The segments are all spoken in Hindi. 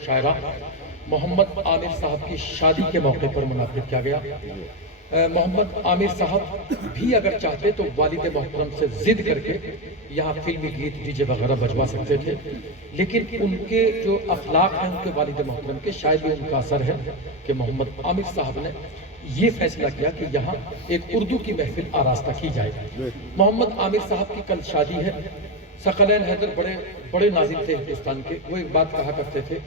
शायरा मोहम्मद आमिर साहब की शादी के मौके पर मुनाफिद किया गया। मोहम्मद आमिर साहब भी अगर चाहते तो वालिद मोहतरम से जिद करके यहाँ फिल्मी गीत डीजे वगैरह बजवा सकते थे, लेकिन उनके जो अखलाक हैं उनके वालिद मोहतरम के शायद भी उनका असर है कि मोहम्मद आमिर साहब ने ये फैसला किया कि यहाँ एक उर्दू की महफिल आरास्ता की जाए। मोहम्मद आमिर साहब की कल शादी है। सकलैन हैदर बड़े बड़े नाज़िम थे हिंदुस्तान के, वो एक बात कहा करते थे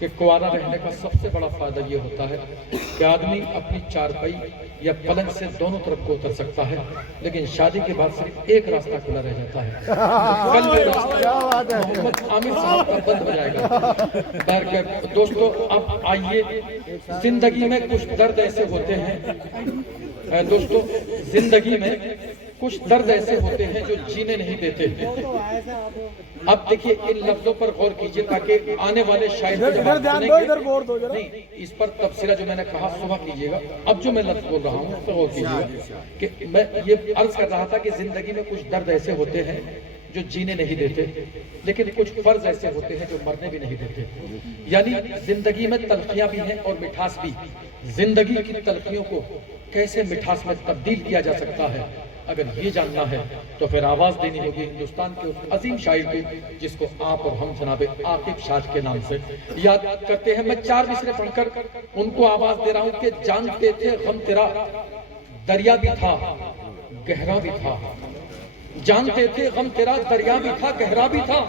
कि कुंवारा रहने का सबसे बड़ा फायदा ये होता है कि आदमी अपनी चारपाई या पलंग से दोनों तरफ को उतर सकता है, लेकिन शादी के बाद सिर्फ एक रास्ता खुला रह जाता है। कल वो रास्ता मोहम्मद आमिर साहब का बंद हो जाएगा। दोस्तों अब आइए, जिंदगी में कुछ दर्द ऐसे होते हैं दोस्तों, जिंदगी में कुछ दर्द ऐसे होते हैं जो जीने नहीं देते। अब देखिए इन लफ्जों पर गौर कीजिए ताकि आने वाले शायद नहीं, इस पर तबसरा जो मैंने कहा सुबह कीजिएगा। अब जो मैं लफ्ज बोल रहा हूँ तो गौर कीजिएगा कि मैं ये अर्ज कर रहा था कि जिंदगी में कुछ दर्द ऐसे होते हैं जो जीने नहीं देते, लेकिन कुछ फर्ज ऐसे होते हैं जो मरने भी नहीं देते। यानी जिंदगी में तलखियां भी हैं और मिठास भी। जिंदगी की तलखियों को कैसे मिठास में तब्दील किया जा सकता है, अगर ये जानना है तो फिर आवाज देनी होगी हिंदुस्तान के उस अजीम शायर को जिसको आप और हम जनाबे आकिब शाह के नाम से याद करते हैं। मैं 4 मिसरे पढ़कर उनको आवाज दे रहा हूं कि जानते थे गम तेरा दरिया भी था गहरा भी था, जानते थे गम तेरा दरिया भी था गहरा भी था,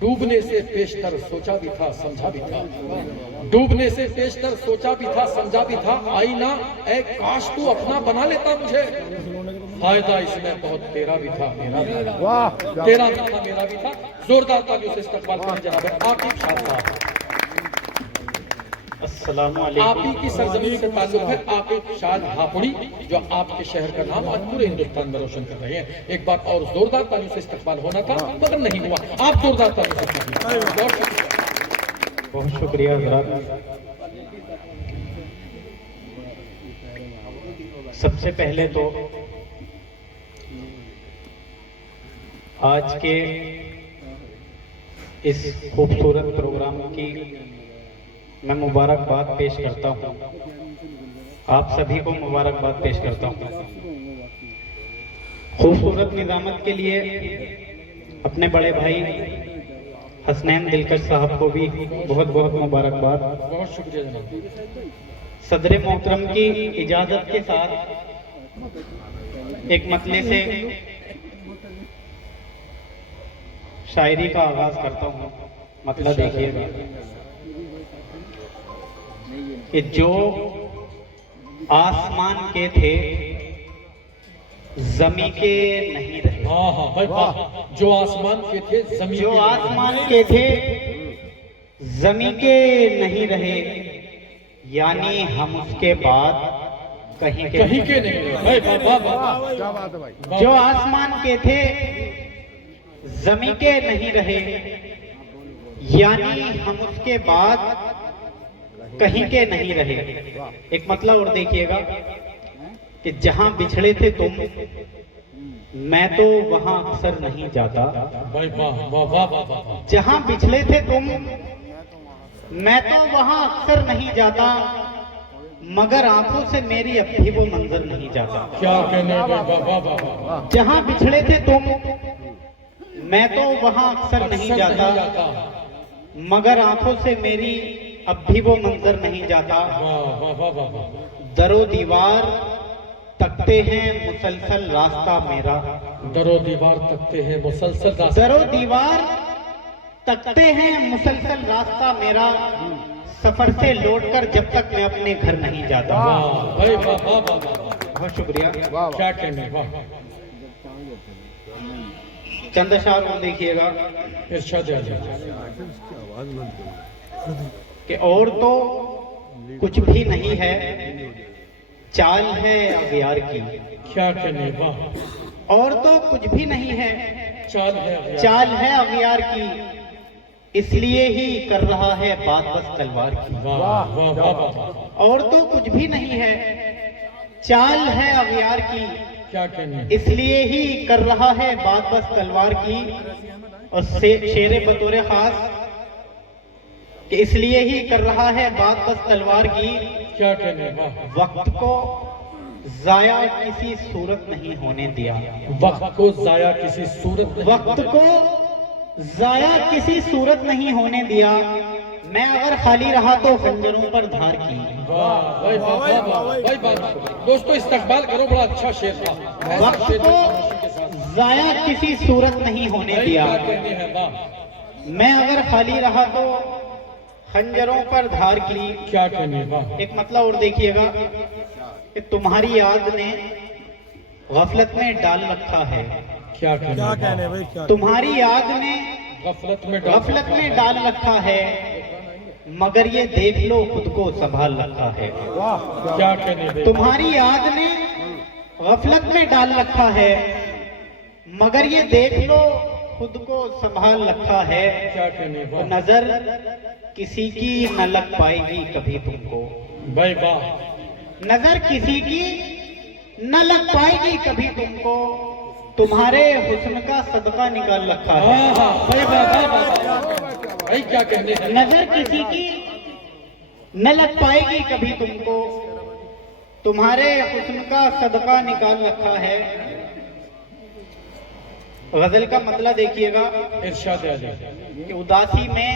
डूबने से पेशतर सोचा भी था समझा भी था, डूबने से पेशतर सोचा भी था समझा भी था, आईना ऐ काश तू अपना बना लेता मुझे, फायदा इसमें बहुत तेरा भी था मेरा भी था, तेरा भी था मेरा भी था। जोरदार तालियों से इस्तकबाल करें जनाब आकिब शाह साहब। अस्सलामु अलैकुम। आप ही की सरजमीन से ताल्लुक है आकिब शाह हापुड़ी, जो आपके शहर का नाम आज पूरे हिंदुस्तान में रोशन कर रहे हैं। एक बार और जोरदार तालियों से इस्तकबाल होना था मगर नहीं हुआ, आप जोरदार तालियों से बहुत शुक्रिया हज़रात। सबसे पहले तो आज के इस खूबसूरत प्रोग्राम की मैं मुबारकबाद पेश करता हूँ, आप सभी को मुबारकबाद पेश करता हूँ। खूबसूरत निज़ामत के लिए अपने बड़े भाई हसनैन दिलकश साहब को भी बहुत बहुत मुबारकबाद। बहुत शुक्रिया जनाब। सदर मोहतरम की इजाजत के साथ एक मतले से शायरी का आगाज करता हूँ। मतलब देखिएगा कि जो आसमान के थे जमी के नहीं रहे। हाँ हाँ भाई वाह, जो आसमान के थे जमी जो आसमान के थे जमी के नहीं रहे, यानी हम उसके बाद कहीं के नहीं रहे। वाह वाह वाह, क्या बात है भाई। जो आसमान के थे जमी के नहीं रहे, यानी हम उसके बाद कहीं के नहीं रहे। एक मतलब और देखिएगा कि जहां बिछड़े थे तुम, मैं तो वहां अक्सर नहीं जाता। भाई वाह वाह वाह वाह वाह। जहां बिछड़े थे तुम, मैं तो वहां अक्सर नहीं जाता, मगर आंखों से मेरी अब भी वो मंजर नहीं जाता। क्या कहने वाह वाह वाह वाह। जहां बिछड़े थे तुम, मैं तो वहां अक्सर नहीं जाता, मगर आंखों से मेरी अब भी वो मंजर नहीं जाता। वाह वाह वाह वाह। दरो दीवार तकते हैं मुसलसल रास्ता मेरा, दरो दीवार तकते हैं मुसलसल रास्ता, दरो दीवार तकते हैं मुसलसल रास्ता मेरा, सफर से लौटकर जब तक मैं अपने घर नहीं जाता। वाह भाई वाह वाह वाह वाह। बहुत शुक्रिया। क्या कहने वाह। चंद अशार और देखिएगा इरशाद कि और तो कुछ भी नहीं है, चाल है अगियार की। क्या कहने वाह। और तो कुछ भी नहीं है, चाल है चाल है अगियार की, इसलिए ही कर रहा है बात बस तलवार की। वाह वाह वाह वाह। और तो कुछ भी नहीं है, चाल है अगियार की, क्या कहने, इसलिए ही कर रहा है बात बस तलवार की। और शेरे बतौर खास कि इसलिए ही कर रहा है बात बस तलवार की, क्या कहने, वाह। वक्त को जाया किसी सूरत नहीं होने दिया। वक्त को जाया किसी सूरत नहीं, वक्त को जाया किसी सूरत नहीं होने दिया। मैं अगर खाली रहा तो खंजरों पर धार की। वाह भाई, वाह वाह वाह भाई, वाह। दोस्तों इस्तकबाल करो, बड़ा अच्छा शेर था। ऐसा वक्त शेर को खामोशी के साथ। जाया किसी सूरत नहीं होने भाई, दिया। क्या कहने हैं, वाह। मैं अगर खाली रहा तो खंजरों पर धार की। क्या कहने, वाह। एक मतलब और देखिएगा कि तुम्हारी याद ने गफलत में डाल रखा है। क्या कहने भाई, क्या तुम्हारी याद ने गफलत में डाल रखा है, मगर ये देख लो खुद को संभाल रखा है। क्या कहने भाई। तुम्हारी याद ने गफलत में डाल रखा है, मगर ये देख लो खुद को संभाल रखा है। क्या कहने, तो वाह नजर किसी की न लग पाएगी कभी तुमको। भाई, वाह। नजर किसी की न लग पाएगी कभी तुमको, तुम्हारे हुस्न का सदका निकाल रखा है। हाँ हाँ भाई, वाह वाह वाह भाई, क्या कहने हैं। नजर किसी की न लग पाएगी कभी तुमको, तुम्हारे हुस्न का सदका निकाल रखा है। गजल का मतलब देखिएगा इरशाद अली। कि उदासी में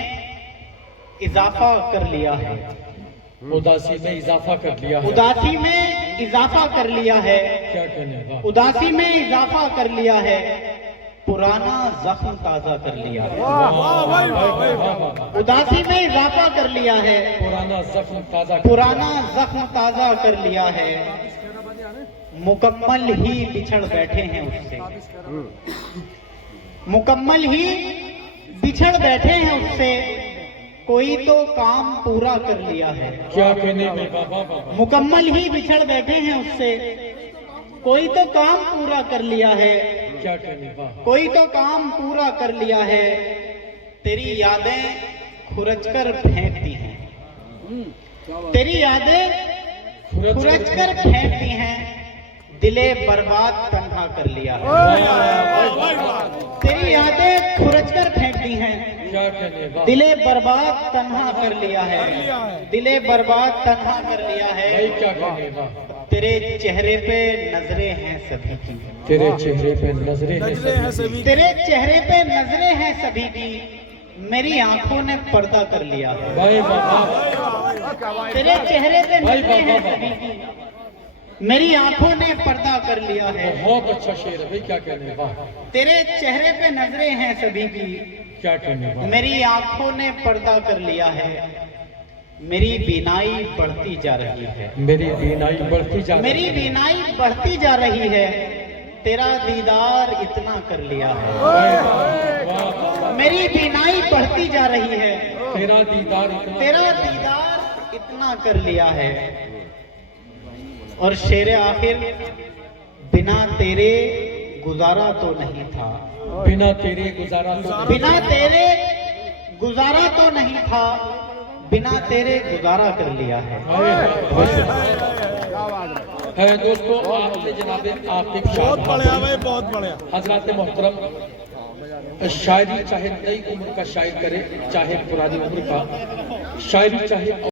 इजाफा कर लिया है। उदासी में इजाफा कर लिया है। उदासी में इजाफा कर लिया है। क्या कहने, वाह। उदासी में इजाफा कर लिया है, पुराना जख्म ताजा कर लिया है। वाह वाह। उदासी में इजाफा कर लिया है, पुराना जख्म ताजा, पुराना जख्म ताजा कर लिया है। मुकम्मल ही बिछड़ बैठे हैं उससे, मुकम्मल ही बिछड़ बैठे हैं उससे, कोई तो काम पूरा कर लिया है। क्या कहने में, वाह वाह वाह। मुकम्मल ही बिछड़ बैठे हैं उससे, कोई तो काम पूरा कर लिया है। क्या कहने, वाह। कोई तो काम पूरा कर लिया है। तेरी यादें खुरच कर फेंकती हैं, तेरी यादें खुरच कर फेंकती हैं, दिले बर्बाद तन्हा कर लिया है। तेरी यादें खुरच कर फेंकती हैं, क्या कहने, वाह। दिले बर्बाद तन्हा कर लिया है। दिले बर्बाद तन्हा कर लिया है। भाई, क्या कहने, वाह। तेरे चेहरे पे नजरें हैं सभी की, तेरे चेहरे पे नजरें हैं सभी। तेरे चेहरे पे नजरें हैं सभी की, मेरी आंखों ने पर्दा कर लिया है। भाई, वाह वाह। तेरे चेहरे पे भाई, नजरें हैं वाह, सभी की, मेरी आंखों ने पर्दा कर लिया है। बहुत अच्छा शेर है भाई, क्या कहने, वाह। तेरे चेहरे पे नजरें हैं सभी की, क्या कहने, वाह। मेरी आंखों ने पर्दा कर लिया है। मेरी बीनाई बढ़ती जा रही है, मेरी बीनाई बढ़ती जा रही मेरी है। बीनाई बढ़ती जा रही है, तेरा दीदार इतना कर लिया है। वाह, वाह, वाह। मेरी बीनाई बढ़ती जा रही है, तेरा दीदार इतना, तेरा दीदार इतना कर लिया है। और शेर आखिर, बिना तेरे गुजारा तो नहीं था, बिना तेरे गुजारा तो, बिना तेरे गुजारा तो नहीं था, बिना तेरे गुजारा कर लिया है। है दोस्तों, आपने जनाबे आतिफ शाह बहुत बढ़िया भाई, बहुत बढ़िया। हजरात मोहतरम, शायरी चाहे नई उम्र का शायर करे, चाहे पुरानी उम्र का शायरी, चाहे